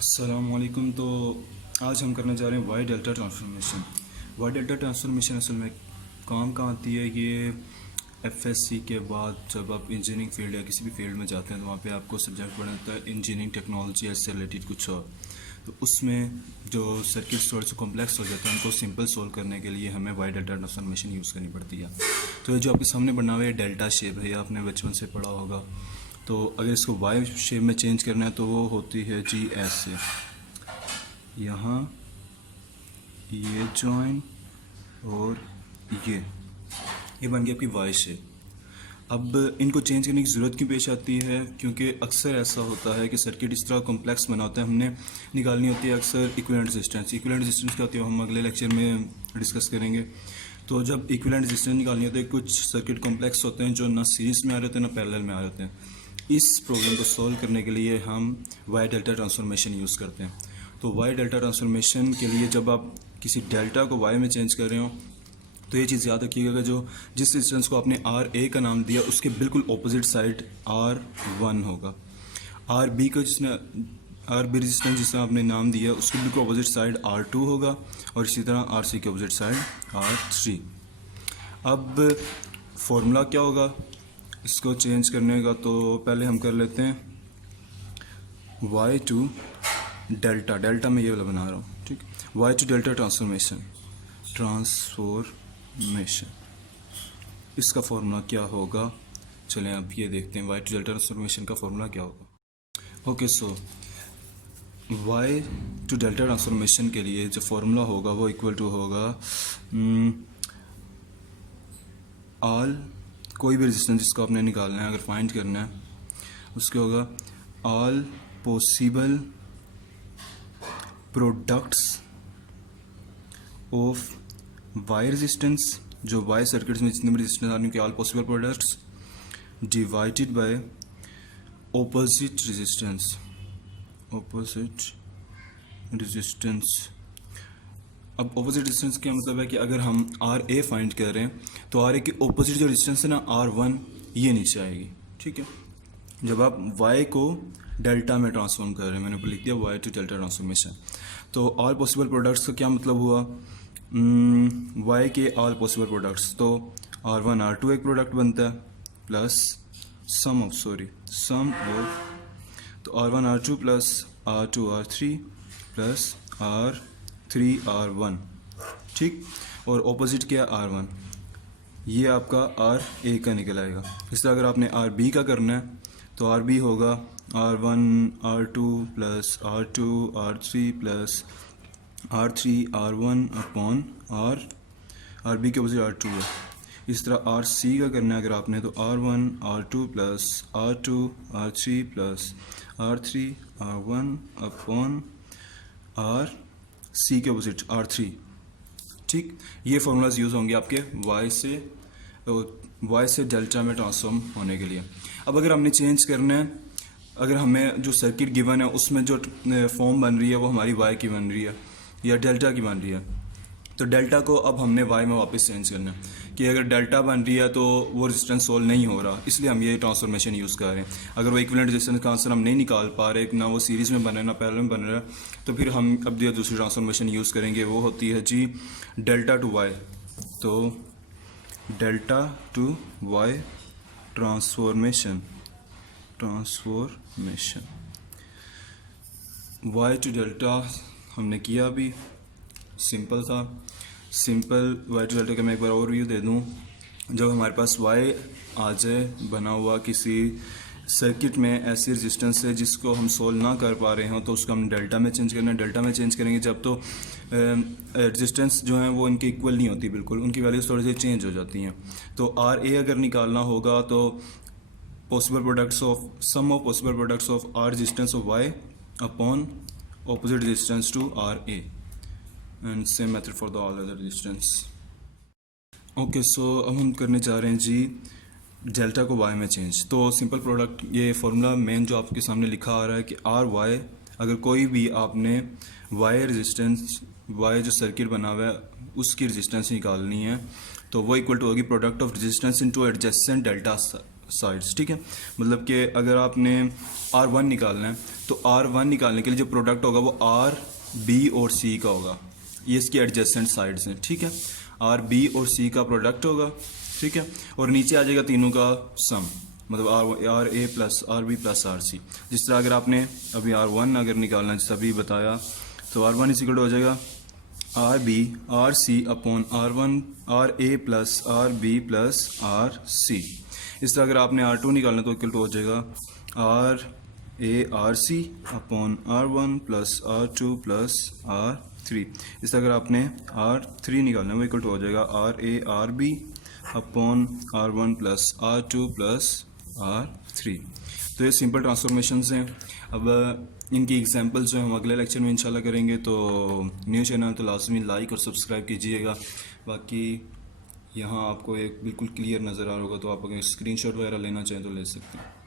अस्सलामुअलैकुम। तो आज हम करने जा रहे हैं Y delta transformation. Y delta transformation असल में काम कहाँ आती है, ये एफएससी के बाद जब आप इंजीनियरिंग फील्ड या किसी भी फील्ड में जाते हैं तो वहाँ पे आपको सब्जेक्ट पढ़ना होता है इंजीनियरिंग टेक्नोलॉजी से रिलेटेड कुछ और। तो उसमें जो सर्किट्स थोड़े से कॉम्प्लेक्स हो जाते हैं उनको सिंपल सोल्व करने के लिए हमें वाई डेल्टा ट्रांसफॉर्मेशन यूज़ करनी पड़ती है। तो ये जो आपके सामने बना हुआ है डेल्टा शेप है, ये आपने बचपन से पढ़ा होगा। तो अगर इसको वाई शेप में चेंज करना है तो वो होती है जी ऐसे, यहाँ ये जॉइन और ये बन गई आपकी वाई शेप। अब इनको चेंज करने की ज़रूरत क्यों पेश आती है? क्योंकि अक्सर ऐसा होता है कि सर्किट इस तरह कॉम्प्लेक्स बना होता है, हमने निकालनी होती है अक्सर इक्विवेलेंट रेजिस्टेंस। इक्विवेलेंट रेजिस्टेंस क्या होती है हम अगले लेक्चर में डिस्कस करेंगे। तो जब इक्विवेलेंट रेजिस्टेंस निकालनी होती है, कुछ सर्किट कॉम्प्लेक्स होते हैं जो ना सीरीज़ में आ रहे होते हैं ना पैरेलल में आ रहे होते हैं। इस प्रॉब्लम को सॉल्व करने के लिए हम वाई डेल्टा ट्रांसफॉर्मेशन यूज़ करते हैं। तो वाई डेल्टा ट्रांसफॉर्मेशन के लिए जब आप किसी डेल्टा को वाई में चेंज कर रहे हो तो ये चीज़ याद रखिएगा कि जिस रेजिस्टेंस को आपने आर ए का नाम दिया उसके बिल्कुल ऑपोजिट साइड आर वन होगा। आर बी को आर बी रेजिस्टेंस जिसका आपने नाम दिया उसके बिल्कुल ऑपोजिट साइड आर टू होगा, और इसी तरह आर सी के ऑपोजिट साइड आर थ्री। अब फॉर्मूला क्या होगा इसको चेंज करने का? तो पहले हम कर लेते हैं वाई टू डेल्टा, डेल्टा में ये वाला बना रहा हूँ, ठीक। वाई टू डेल्टा ट्रांसफॉर्मेशन इसका फॉर्मूला क्या होगा? चलें अब ये देखते हैं वाई टू डेल्टा ट्रांसफॉर्मेशन का फॉर्मूला क्या होगा। Okay, so Y to delta transformation के लिए जो फॉर्मूला होगा वो इक्वल टू होगा ऑल, कोई भी रेजिस्टेंस जिसको आपने निकालना है अगर फाइंड करना है उसके होगा all possible products of Y resistance, जो वाई सर्किट्स में जितने भी रेजिस्टेंस आ रही हैं all possible products divided by opposite resistance, opposite resistance. अब ऑपोजिट रेजिस्टेंस क्या मतलब है कि अगर हम आर ए फाइंड कर रहे हैं तो आर ए की ऑपोजिट जो रेजिस्टेंस है ना आर वन, ये नीचे आएगी, ठीक है। जब आप वाई को डेल्टा में ट्रांसफॉर्म कर रहे हैं, मैंने लिख दिया वाई टू डेल्टा ट्रांसफॉर्मेशन। तो ऑल पॉसिबल प्रोडक्ट्स का क्या मतलब हुआ? वाई के ऑल पॉसिबल प्रोडक्ट्स, तो आर वन आर टू एक प्रोडक्ट बनता है प्लस सम ऑफ, तो R one R two plus R two R three plus R three R one, ठीक। और ऑपोजिट क्या आर वन, ये आपका आर ए का निकल आएगा। इस तरह अगर आपने आर बी का करना है तो आर बी होगा R one R two plus R two R three plus R three R one upon R B के ऑपोजिट आर टू है। इस तरह आर सी का करना है अगर आपने तो R one R two plus R two R three plus R three R one upon R C के ऑपोजिट आर थ्री, ठीक। ये फार्मूलाज यूज़ होंगे आपके वाई से डेल्टा में ट्रांसफॉर्म होने के लिए। अब अगर हमने चेंज करना है, अगर हमें जो सर्किट गिवन है उसमें जो फॉर्म बन रही है वो हमारी वाई की बन रही है या डेल्टा की बन रही है, तो डेल्टा को अब हमने वाई में वापस चेंज करना है कि अगर डेल्टा बन रही है तो वो रेजिस्टेंस सोल्व नहीं हो रहा, इसलिए हम ये ट्रांसफॉर्मेशन यूज़ कर रहे हैं। अगर वो इक्विवेलेंट रेजिस्टेंस का आंसर हम नहीं निकाल पा रहे, ना वो सीरीज़ में बन रहा है ना पैरेलल में बन रहा है, तो फिर हम अब जो दूसरी ट्रांसफॉर्मेशन यूज़ करेंगे वो होती है जी डेल्टा टू वाई। तो delta to Y transformation Y to delta हमने किया अभी, सिंपल था। सिंपल वाई टू डेल्टा का मैं एक बार ओवरव्यू दे दूँ। जब हमारे पास वाई आ जाए बना हुआ किसी सर्किट में ऐसी रेजिस्टेंस है जिसको हम सोल्व ना कर पा रहे हों तो उसको हम डेल्टा में चेंज करना है। डेल्टा में चेंज करेंगे जब तो रेजिस्टेंस जो हैं वो इनके इक्वल नहीं होती, बिल्कुल उनकी वैल्यूज थोड़ी सी चेंज हो जाती हैं। तो आर ए अगर निकालना होगा तो possible products of sum of possible products of R resistance of Y upon opposite resistance to R A, and same method for the all other resistance. Okay, so अब हम करने जा रहे हैं जी डेल्टा को वाई में चेंज। तो सिंपल प्रोडक्ट ये फार्मूला मेन जो आपके सामने लिखा आ रहा है कि आर वाई, अगर कोई भी आपने वाई रेजिस्टेंस, वाई जो सर्किट बना हुआ है उसकी रेजिस्टेंस निकालनी है तो वो इक्वल टू होगी product of resistance into adjacent delta sides, ठीक है। मतलब कि अगर आपने R1 निकालना है तो R1 निकालने के लिए जो प्रोडक्ट होगा वो R, B और C का होगा। ये इसकी एडजेसेंट साइड्स हैं, ठीक है। R, B और C का प्रोडक्ट होगा, ठीक है। और नीचे आ जाएगा तीनों का सम, मतलब R A plus R B plus R C. जिस तरह अगर आपने अभी R1 अगर निकालना जैसे अभी बताया तो R1 इक्वल हो जाएगा R B R C upon R1 R A plus R B plus R C. इस तरह अगर आपने R2 निकालना तो इक्वल हो जाएगा R A R C upon R1 plus R2 plus R3। इस तरह अगर आपने R3 निकालना वो इक्वल हो जाएगा R A R B upon R1 plus R2 plus R3। तो ये सिंपल ट्रांसफॉर्मेशंस हैं। अब इनकी एग्जांपल जो हम अगले लेक्चर में इंशाल्लाह करेंगे। तो न्यू चैनल तो लाजमी लाइक और सब्सक्राइब कीजिएगा। बाकी यहाँ आपको एक बिल्कुल क्लियर नज़र आ रहा होगा, तो आप अगर स्क्रीनशॉट वगैरह लेना चाहें तो ले सकते हैं।